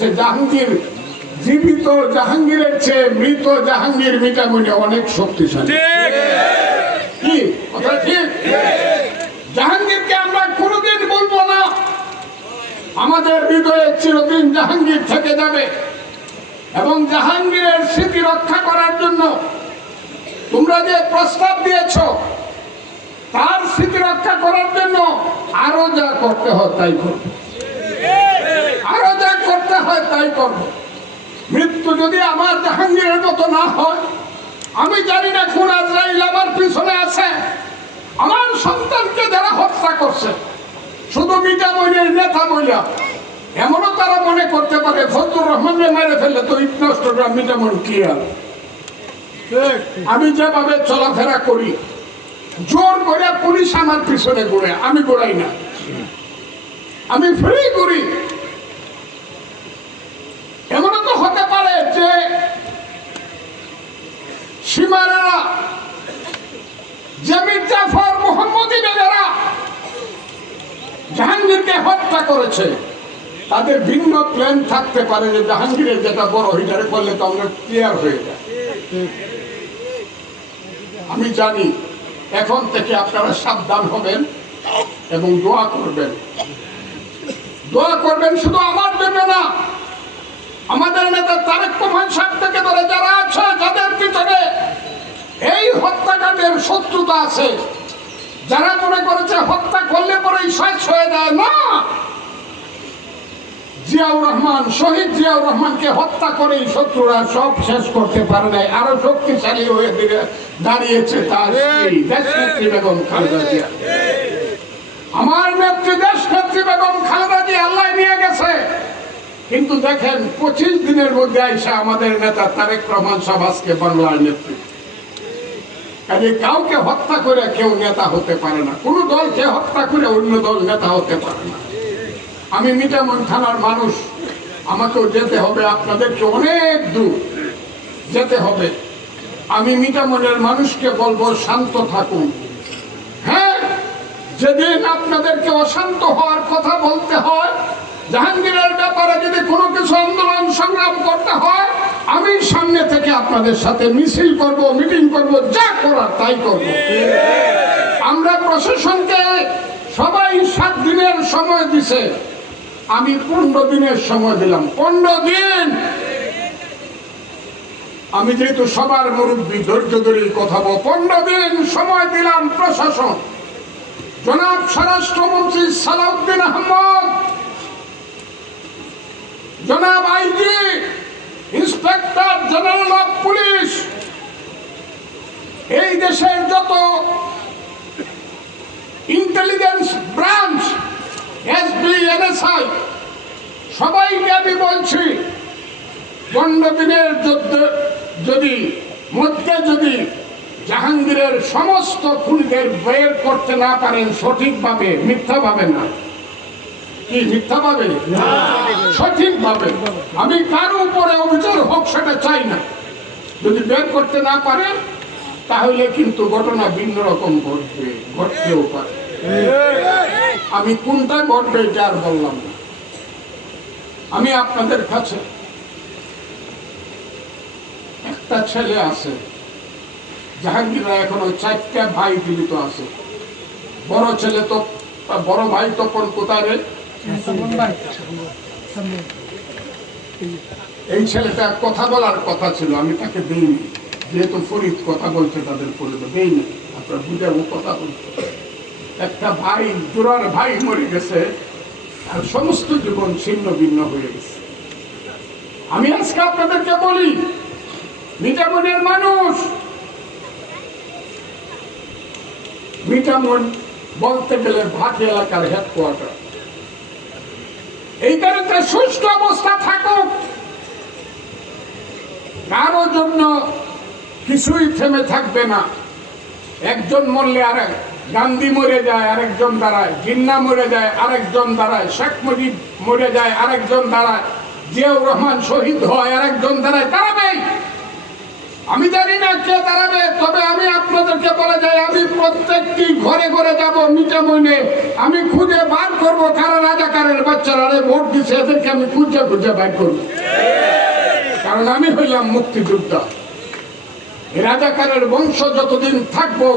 সে জাহাঙ্গীর জীবিত জাহাঙ্গীরের চেয়ে মৃত জাহাঙ্গীর মিটামুনি অনেক শক্তিশালী। কি কথা ঠিক? জাহাঙ্গীরকে আমরা কোনোদিন বলবো না। আমাদের হৃদয়ে চিরদিন জাহাঙ্গীর থেকে যাবে এবং জাহাঙ্গীরের স্মৃতি রক্ষা করার জন্য তোমরা যে প্রস্তাব দিয়েছ তার স্মৃতি রক্ষা করার জন্য আরো যা করতে হয় তাই করব, আরো যা করতে হয় তাই করব। মৃত্যু যদি আমার জাহাঙ্গীরের মতো না হয়, আমি জানি না কোন আজরাইল আমার পিছনে আছে। আমার সন্তানকে যারা হত্যা করছে শুধু মিটামইনের নেতা বইলা, এমনও তারা মনে করতে পারে ফজলুর রহমানকে মেরে ফেললে তো ইট নষ্ট মিটামইন ক্লিয়ার। আমি যেভাবে চলাফেরা করি, জোর করে পুলিশ আমার পিছনে ঘুরে, আমি ঘুরাই না, আমি ফ্রি করি। এমনও তো হতে পারে যে সীমারেরা, জমির জাফর, মোহাম্মদী বেগেরা জাহাঙ্গীরকে হত্যা করেছে, তাদের ভিন্ন প্ল্যান থাকতে পারে যে জাহাঙ্গীরের যেটা বড় হিটারে করলে তো আমরা ক্লিয়ার হয়ে যায়। আমি জানি এখন থেকে আপনারা সাবধান হবেন এবং দোয়া করবেন। দোয়া করবেন শুধু আমার জন্য না, আমাদের নেতা তারেক রহমান সাহেব থেকে ধরে যারা আছে, যাদের পিছনে এই হত্যাকাণ্ডের শত্রুতা আছে, যারা মনে করেছে হত্যা করলে পরেই শেষ হয়ে যায়, না, জিয়াউর রহমান, শহীদ জিয়াউর রহমানকে হত্যা করেই শত্রুরা সব শেষ করতে পারে নাই, আরো শক্তিশালী হয়ে দাঁড়িয়েছে তার স্ত্রী দেশনেত্রী বেগম খালেদা জিয়া। আমার নেত্রী দেশনেত্রী বেগম খালেদা জিয়া আল্লাহ নিয়ে গেছে, কিন্তু দেখেন 25 দিনের মধ্যে আইসা আমাদের নেতা তারেক রহমান সাহেব আজকে বাংলার নেত্রী। কাজে কাউকে হত্যা করে কেউ নেতা হতে পারে না, কোন দলকে হত্যা করে অন্য দল নেতা হতে পারে না। আমি মিটামইন থানার মানুষ, আমাকেও যেতে হবে, আপনাদেরকে অনেক দূর যেতে হবে। আমি মিটামইনের মানুষকে বলবো শান্ত থাকুন। হ্যাঁ, যেদিন আপনাদেরকে অশান্ত হওয়ার কথা বলতে হয়, জাহাঙ্গীরের ব্যাপারে যদি কোনো কিছু আন্দোলন সংগ্রাম করতে হয়, আমি সামনে থেকে আপনাদের সাথে মিছিল করব, মিটিং করব, যা করার তাই করব। আমরা প্রশাসনকে সবাই 7 দিনের সময় দিছে, আমি 15 দিনের সময় দিলাম। 15 দিন আমি যেহেতু সবার মুরব্বী, ধৈর্য ধরে কথা বল, 15 দিন সময় দিলাম প্রশাসন। জনাব স্বরাষ্ট্রমন্ত্রী সালাউদ্দিন আহমদ, জনাব IG, inspector general of police, এই দেশের যত ইন্টেলিজেন্স ব্রাঞ্চ, এসবি, এনএসআই, সবাইকে আমি বলছি 15 দিনের যদি জাহাঙ্গীরের সমস্ত খুনিদের বের করতে না পারেন সঠিকভাবে, মিথ্যা ভাবেন না, কি মিথ্যা ভাবে, সঠিকভাবে, আমি কারো উপরে অভিযোগ হোক সেটা চাই না, যদি বের করতে না পারেন তাহলে কিন্তু ঘটনা ভিন্ন রকম ঘটবে, ঘটতেও পারে। আমি কোনটা ঘটবে এটা আর বললাম না। আমি আপনাদের কাছে, একটা ছেলে আছে, জাহাঙ্গীররা এখনো 4টা ভাই জীবিত আছে। বড় ছেলে তো, বড় ভাই তখন কোথায় রে? এই ছেলেটা কথা বলার কথা ছিল, আমি তাকে দিইনি, যেহেতু ফরিদ কথা বলছে তাদের ফরিদ দিইনি, আপনার বুঝাবো কথা বলছে। একটা ভাই, জোরার ভাই মরে গেছে, আর সমস্ত জীবন ছিন্ন ভিন্ন হয়ে গেছে। আমি আজকে আপনাদেরকে বলি, মিটামইনের মানুষ, মিটামইন বলতে গেলে ভাটি এলাকার হেডকোয়ার্টার, এইখানে সুষ্ঠু অবস্থা থাকুক, কারো জন্য কিছুই থেমে থাকবে না। একজন মরলে আরেক, গান্ধী মরে যায় আরেকজন দাঁড়ায়, জিন্না মরে যায় আরেকজন দাঁড়ায়, শেখ মুজিব মরে যায় আরেকজন দাঁড়ায়, জিয়াউর রহমান শহীদ হয় আরেকজন দাঁড়ায়, দাঁড়াবেই। আমি জানি না কে দাঁড়াবে, তবে আমি আপনাদেরকে বলে যাই, আমি প্রত্যেকটি ঘরে ঘরে যাব মিটামইনে। আমি খুঁজে বার করবো কারা রাজাকারের বাচ্চারা ভোট দিচ্ছে, এদেরকে আমি খুঁজে খুঁজে বার করবো। কারণ আমি হইলাম মুক্তিযোদ্ধা। রাজাকারের বংশ যতদিন থাকবো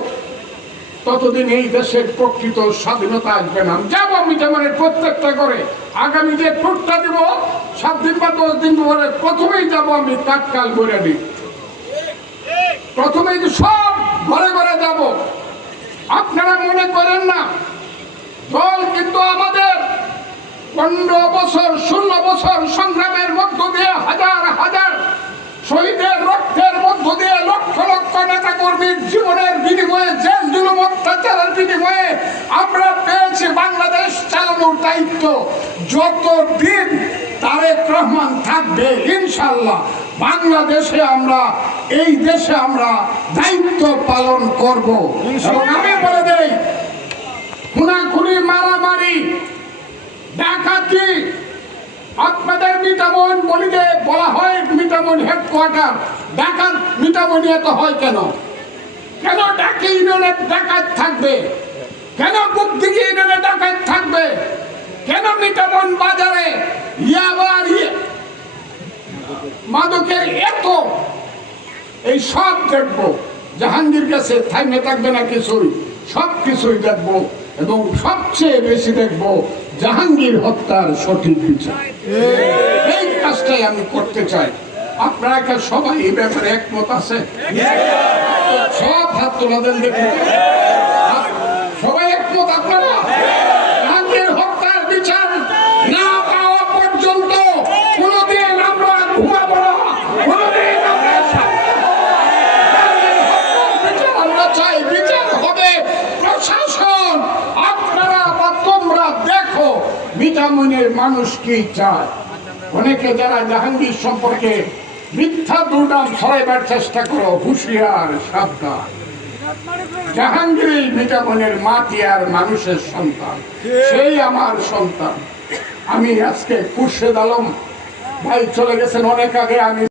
ততদিন এই দেশের প্রকৃত স্বাধীনতা আসবে না। আমি যাবো মিটামইনের প্রত্যেকটা করে। আগামী যে টুরটা দিব 7 দিন বা 10 দিন পরে প্রথমেই যাব আমি কাককাল করে দিই। প্রথমেই সব ঘরে ঘরে যাব। আপনারা মনে করেন না, দল কিন্তু আমাদের 15 বছর 16 বছর সংগ্রামের মধ্য দিয়ে হাজার হাজার শহীদের রক্তের মধ্য দিয়ে লক্ষ লক্ষ নেতা কর্মীর জীবনের বিনিময়ে, জেল জুলুম অত্যাচারের বিনিময়ে আমরা পেয়েছি বাংলাদেশ চালানোর দায়িত্ব। যতদিন তারেক রহমান থাকবে ইনশাআল্লাহ বাংলাদেশে আমরা, এই দেশে আমরা দায়িত্ব পালন করব। এবং আমি বলে দেই, খুনাখুনি, মারামারি, ডাকাতি আপনাদের মিটামইন বলিতে বলা হয় মিটামইন হেডকোয়ার্টার। ডাকাত মিটামইনে এত হয় কেন? কেন ডাকি ইউনিয়নে ডাকাত থাকবে? কেন বুকদিঘি ইউনিয়নে ডাকাত থাকবে? কেন মিটামইন বাজারে ইয়াবার মাদকের এত? এই সব দেখবো। জাহাঙ্গীর কাছে থাইমে থাকবে না কিছুই, সব কিছুই দেখবো। এবং সবচেয়ে বেশি দেখবো জাহাঙ্গীর হত্যার সঠিক বিচার। এই কাজটাই আমি করতে চাই। আপনারা কি সবাই এই ব্যাপারে একমত আছে? সব হাত তোলা দেন দেখুন। সবাই একমত আপনারা? জাহাঙ্গীর হত্যার বিচার না পাওয়া পর্যন্ত কোনদিন আমরা ঘুমাবো না, কোনদিন আমরা চাই বিচার হবে। প্রশাসন আপনারা বা তোমরা দেখো মিটামইনের মানুষ কি চায়। অনেকে যারা জাহাঙ্গীর সম্পর্কে মিথ্যা দুর্নাম ছড়াইবার চেষ্টা করো, হুঁশিয়ার, সাবধান। জাহাঙ্গীর মিটামইনের মাটি আর মানুষের সন্তান, সেই আমার সন্তান। আমি আজকে খুরশেদ আলম ভাই চলে গেছেন অনেক আগে। আমি